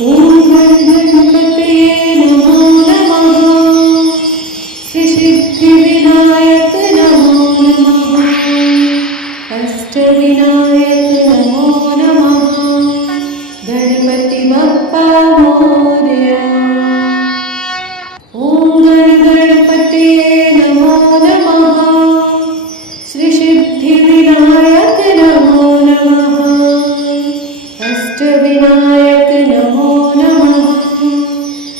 ओम गणपतये नमो नमः। श्री सिद्धिविनायक नमो नमः। अष्टविनायक नमो नमः। गणपति बप्पा मोरया। ओम गणपतये नमो नमः। श्री सिद्धिविनायक नमो नमः। अष्टविनायक नमो नमः।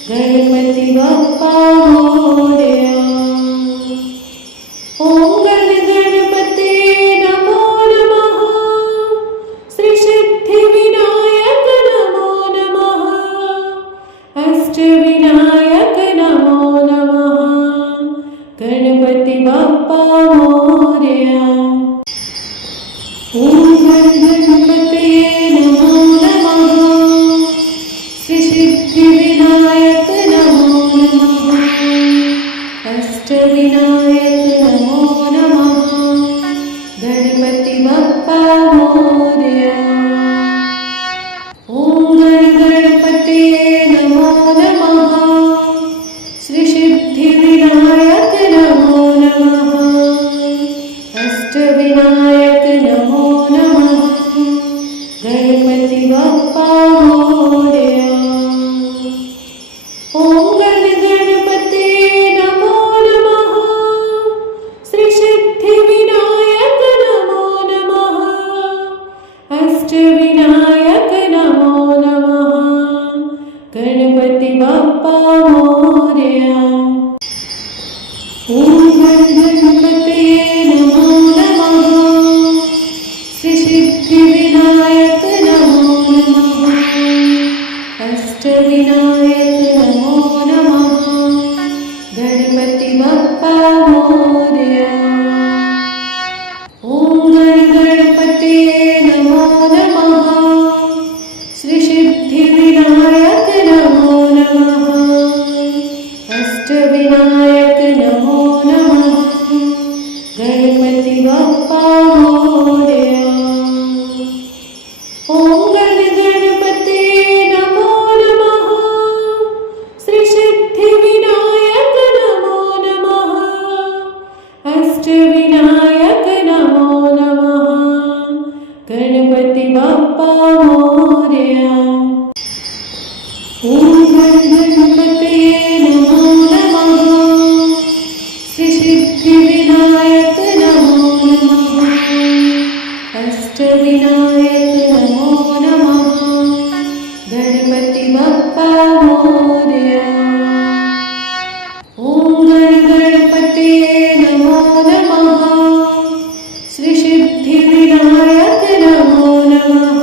गणपति बप्पा मोरया। ओम गणपतये नमो नमः। श्री सिद्धिविनायक नमो नमः। अष्टविनायक नमो नमः। गणपति बप्पा मोरया। ओम गणपतये नमो नमः। श्री सिद्धिविनायक नमो नमः। अष्टविनायक नमो नमः। गणपति बप्पा मोरया। ओम गणपतये नमो नमः। श्री सिद्धिविनायक नमो नमः। अष्टविनायक नमो नमः। गणपति बप्पा मोरया। ओम गणपतये नमो नमः। श्री सिद्धिविनायक नमो नमः। अष्टविनायक नमो नमः। गणपति बप्पा मोरया। ओम गणपतये नमो नमः। श्री सिद्धिविनायक नमो नमः। अष्टविनायक नमो नमः। गणपति बप्पा मोरया। ओम गणपतये नमो नमः। श्री सिद्धिविनायक नमो नमः। अष्टविनायक नमो नमः। गणपति बप्पा मोरया। ओम गणपतये नमो नमः। श्री सिद्धिविनायक नमो नमः। अष्टविनायक नमो नमः। गणपति बप्पा मोरया। ओम गणपतये नमो नमः। श्री सिद्धिविनायक नमो नमः। अष्टविनायक नमो नमः। गणपति बप्पा मोरया। ओम गणपतये नमो नमः। श्री सिद्धिविनायक नमो नमः।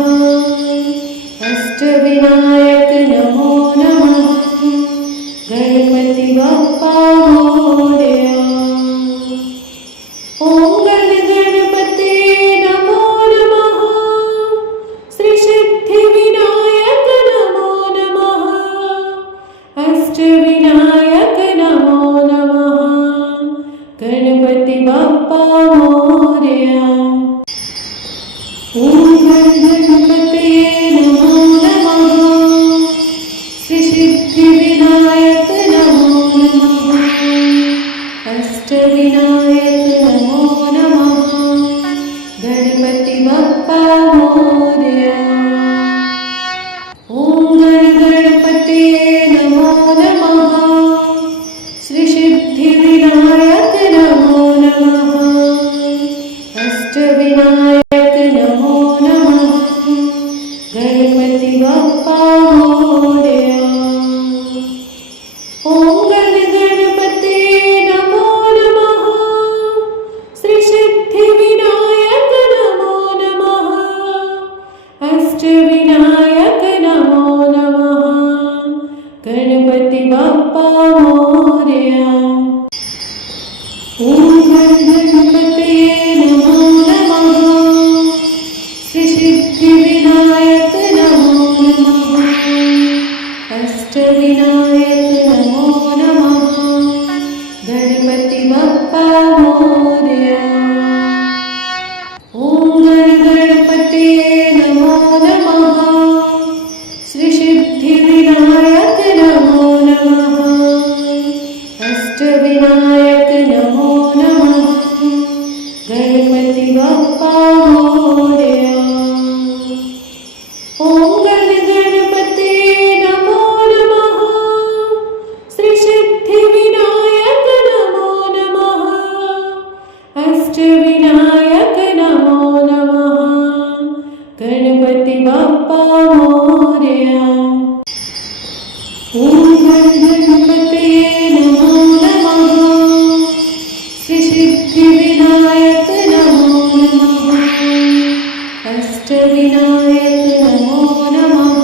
अष्टविनायक नमो नमः। गणपति बप्पा मोरया। ओम गणपतये नमो नमः। श्री सिद्धिविनायक नमो नमः। अष्टविनायक नमो नमः। गणपति बप्पा मोरया। ओम गणपतये नमो नमः। श्री सिद्धिविनायक नमो नमः। अष्टविनायक नमो नमः। गणपति बप्पा मोरया। ओम गणपतये नमो नमः। श्री सिद्धिविनायक नमो नमः। अष्टविनायक नमो नमः। गणपति बप्पा मोरया। ओम गणपतये नमो नमः। श्री सिद्धिविनायक नमो नमः। अष्टविनायक नमो नमः। गणपति बप्पा मोरया। ओम गणपतये नमो नमः। श्री सिद्धिविनायक नमो नमः। मोरया। ॐ गणपतये नमो नमः। श्री सिद्धिविनायक नमो नमः। अष्टविनायक नमो नमः।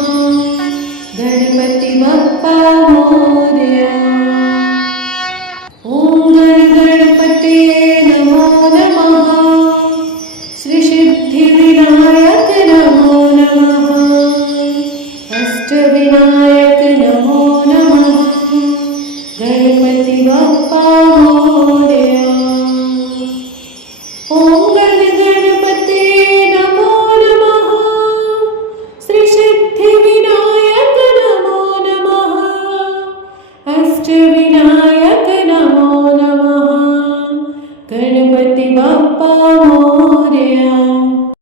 गणपति बप्पा मोरया। ॐ गणपतये नमो नमः। श्री सिद्धिविनायक नमो नमः। अष्टविनायक